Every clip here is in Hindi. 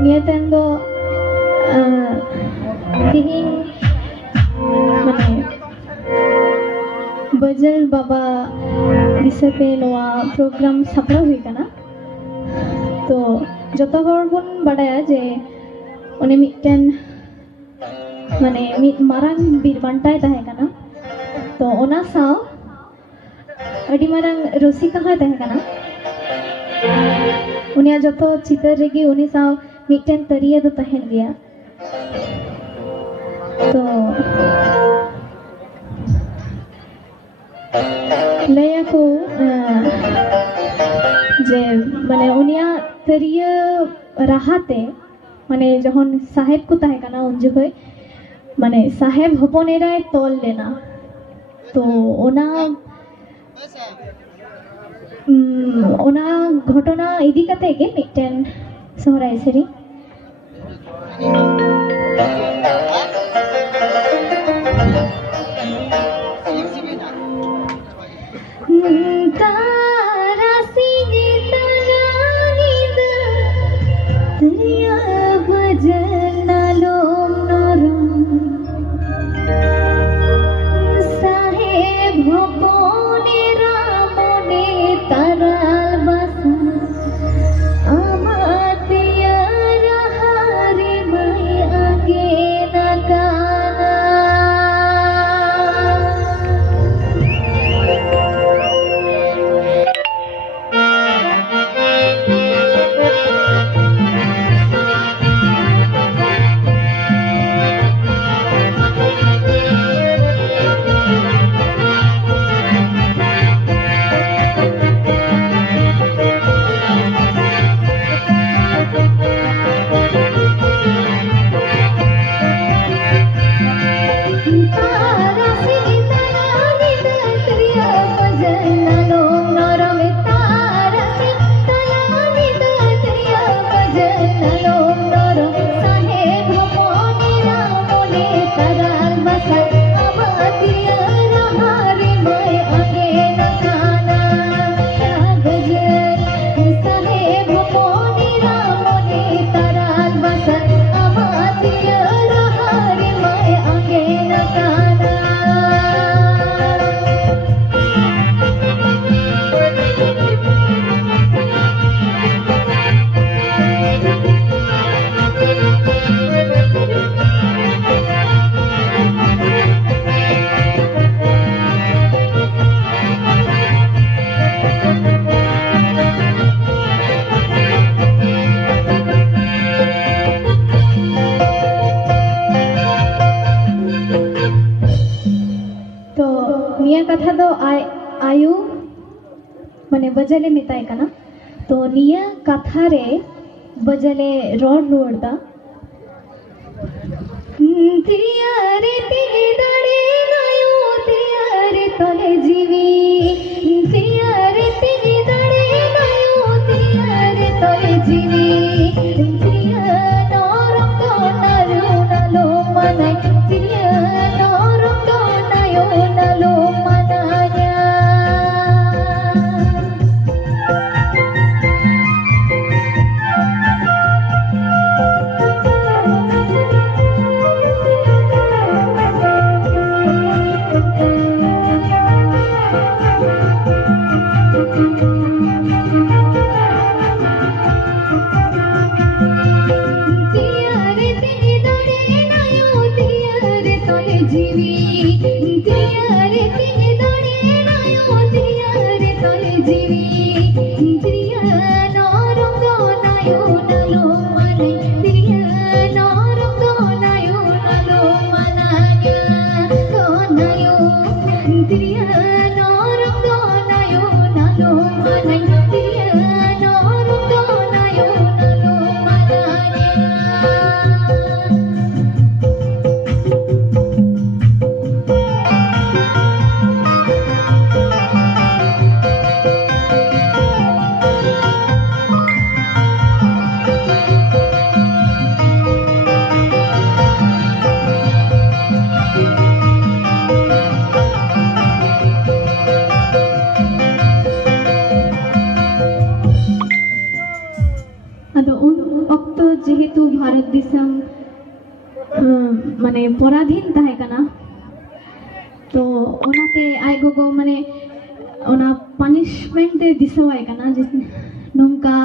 Niya tendo tihing mane Bajal Baba disate noa program sapra hui kana to joto hor bun badaya je uni mitten mane mit marang bir bantai tahe kana to ona saw adi marang rosika hoy tahe kana उनिया जो चितर रेगी उनी साव मिटन तरिया दो तहन गया तो लया को जे माने उनिया तरिया राहते माने जहन साहेब को तहे काना उन जो माने साहेब हपनेरा तोल लेना तो ओना घटना इदी कते के मिटन सोहराय सेरी तारा सिने तरानी दा दरिया भजन लोम नरम साहेब भपने रामने ताराल बसा अमातिया रहारे मैं आगे नकाना कथा दो आयु माने बजले मिताय कना तो निया कथा रे बजले रोड रोडदा तिया रे तिगे दड़े आयु तिया रे तले जीवी तिया रे तिगे दड़े आयु तिया रे तले जीवी तिया नरम तो नारो नालो मनाय तिया नरम तो नायो नालो माने पराधीन ताहे कना तो ओनाते आय गोगो माने ओना पनिशमेंट दिसवाय कना जे नोंका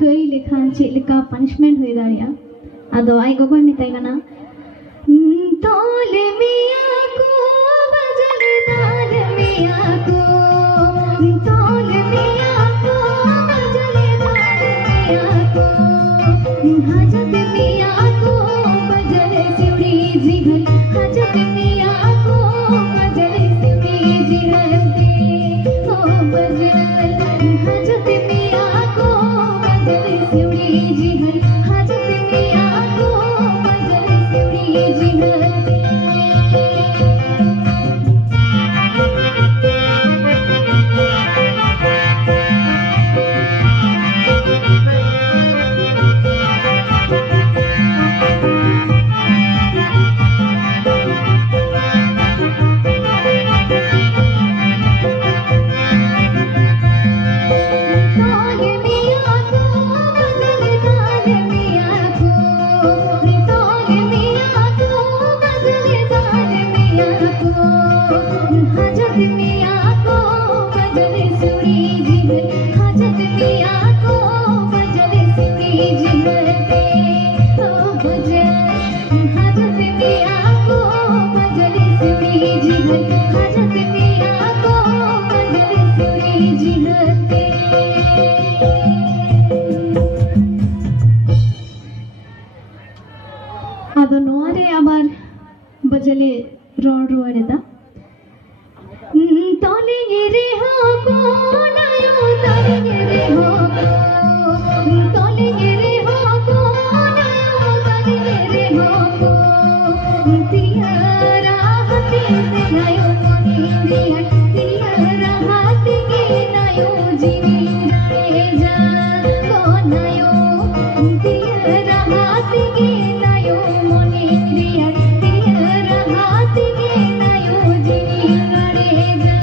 कई लेखान चे लेका पनिशमेंट हुई दाड़िया आदो आय गोगो मिताय कना तोले मिया को बजल दाल मिया को तोले मिया को बजल दाल मिया को हाजत मिया को बजल सिवड़ी जिघल हाजत मिया को बजल सिवड़ी जिघल ओ बजल हाजत मिया को बजल सिवड़ी जिघल हाजत मिया को बजल सिवड़ी जिघल आदो नोरे आबार बजले रोड रोडेदा तोले रे हो को नयो तोले रे हो को तोले रे हो को नयो तोले रे हो को तियारा हाथी से नयो मोनी दिया तियारा हाथी के नयो जीवी रे जा को नयो तियारा हाथी के नयो मोनी दिया तियारा हाथी के नयो जीवी रे जा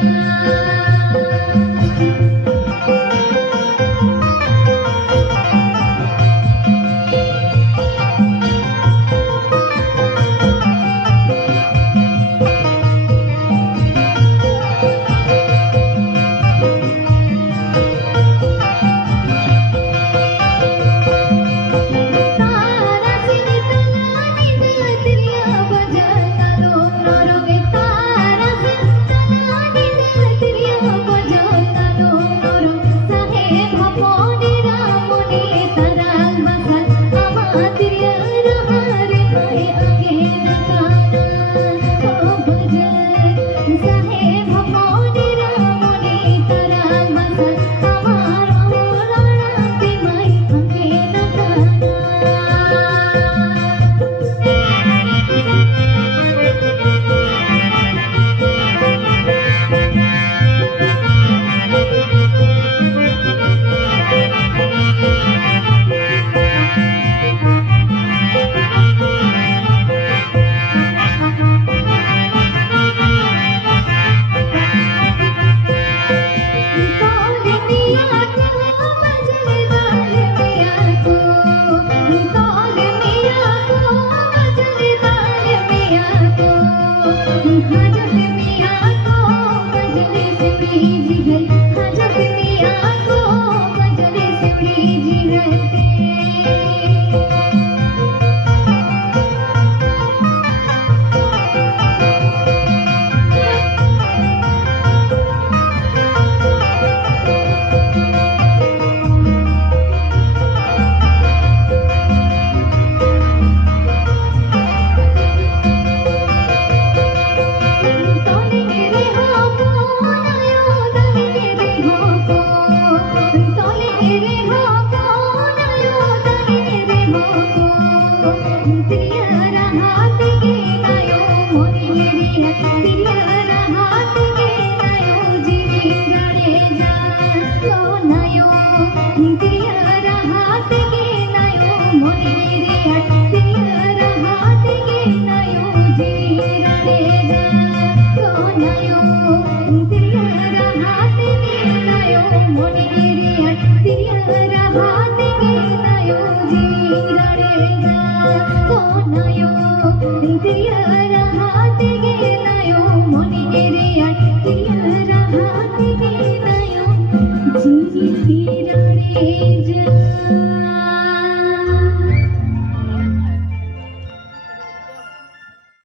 তিয়ার হাতে গেলায় মনে রে আর তিয়ার হাতে গেলায় জিরি ফিরারে